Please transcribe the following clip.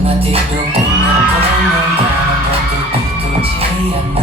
한마디로 끝낼 거면 다른 것도 기도지 않나